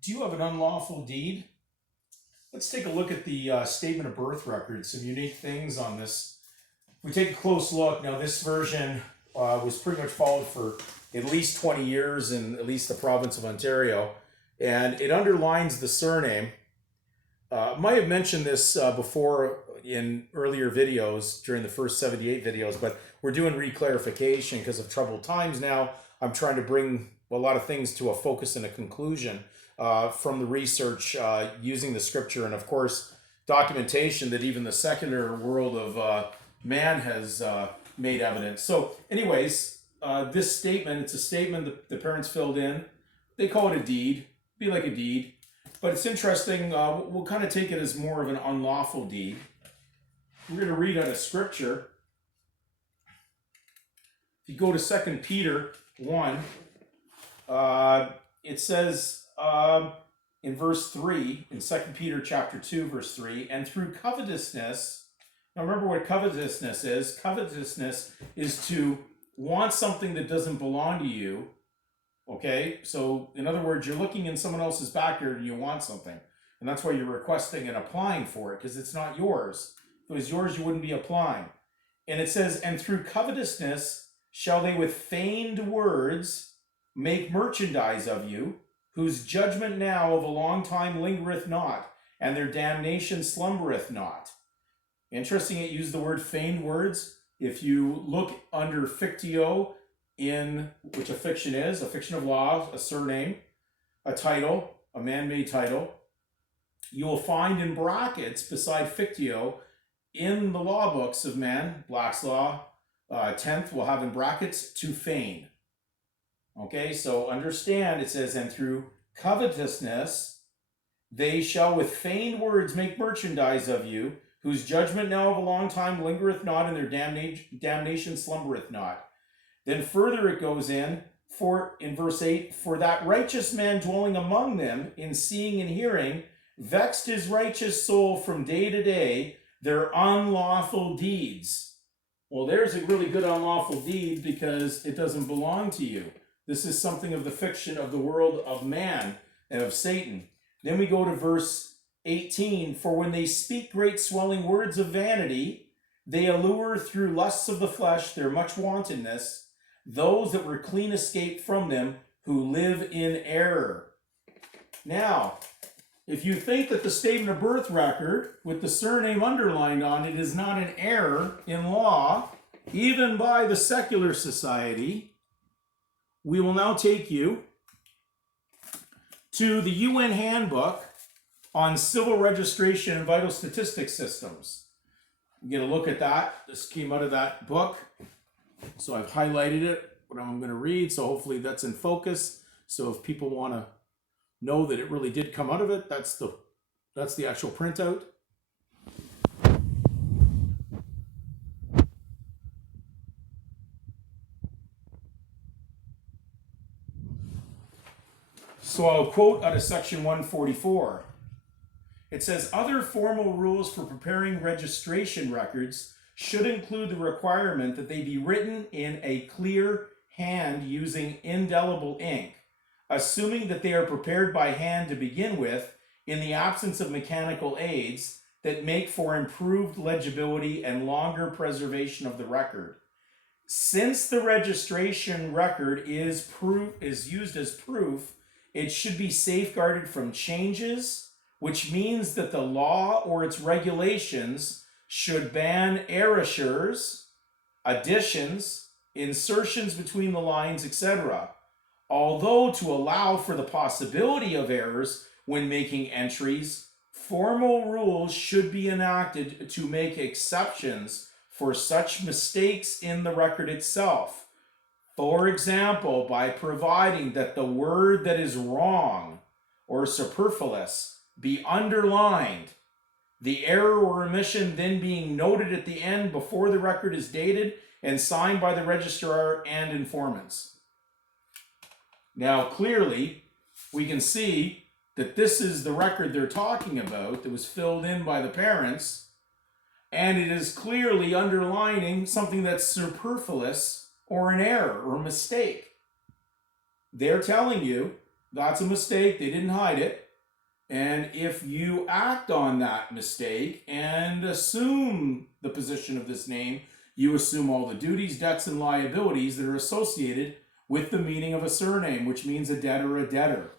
Do you have an unlawful deed? Let's take a look at the statement of birth record. Some unique things on this. If we take a close look, now this version was pretty much followed for at least 20 years in at least the province of Ontario, and it underlines the surname. Might have mentioned this before in earlier videos during the first 78 videos, but we're doing reclarification because of troubled times now. I'm trying to bring a lot of things to a focus and a conclusion from the research using the scripture and, of course, documentation that even the secular world of man has made evidence. So, anyways, this statement, it's a statement that the parents filled in. They call it a deed, be like a deed. But it's interesting, we'll kind of take it as more of an unlawful deed. We're going to read out of scripture. If you go to 2 Peter 1, it says in verse 3, in 2 Peter chapter 2, verse 3, and through covetousness, now remember what covetousness is. Covetousness is to want something that doesn't belong to you. Okay, so in other words, you're looking in someone else's backyard and you want something. And that's why you're requesting and applying for it, because it's not yours. If it was yours, you wouldn't be applying. And it says, and through covetousness shall they with feigned words make merchandise of you, whose judgment now of a long time lingereth not, and their damnation slumbereth not. Interesting, it used the word feigned words. If you look under fictio, in which a fiction is, a fiction of law, a surname, a title, a man-made title, you will find in brackets beside fictio in the law books of men, Black's Law, 10th will have in brackets to feign. Okay, so understand it says, and through covetousness they shall with feigned words make merchandise of you, whose judgment now of a long time lingereth not, and their damnation slumbereth not. Then further it goes in verse 8, for that righteous man dwelling among them in seeing and hearing vexed his righteous soul from day to day, their unlawful deeds. Well, there's a really good unlawful deed because it doesn't belong to you. This is something of the fiction of the world of man and of Satan. Then we go to verse 18, for when they speak great swelling words of vanity, they allure through lusts of the flesh their much wantonness, those that were clean escaped from them who live in error. Now, if you think that the statement of birth record with the surname underlined on it is not an error in law, even by the secular society, we will now take you to the UN Handbook on Civil Registration and Vital Statistics Systems. Get a look at that. This came out of that book. So I've highlighted it, what I'm going to read, so hopefully that's in focus. So if people want to know that it really did come out of it, that's the actual printout. So I'll quote out of section 144. It says, other formal rules for preparing registration records should include the requirement that they be written in a clear hand using indelible ink, assuming that they are prepared by hand to begin with, in the absence of mechanical aids that make for improved legibility and longer preservation of the record. Since the registration record is used as proof, it should be safeguarded from changes, which means that the law or its regulations should ban erasures, additions, insertions between the lines, etc. Although to allow for the possibility of errors when making entries, formal rules should be enacted to make exceptions for such mistakes in the record itself. For example, by providing that the word that is wrong or superfluous be underlined, the error or omission then being noted at the end before the record is dated and signed by the registrar and informants. Now, clearly, we can see that this is the record they're talking about that was filled in by the parents, and it is clearly underlining something that's superfluous or an error or a mistake. They're telling you That's a mistake. They didn't hide it. And if you act on that mistake and assume the position of this name, you assume all the duties, debts, and liabilities that are associated with the meaning of a surname, which means a debtor, a debtor.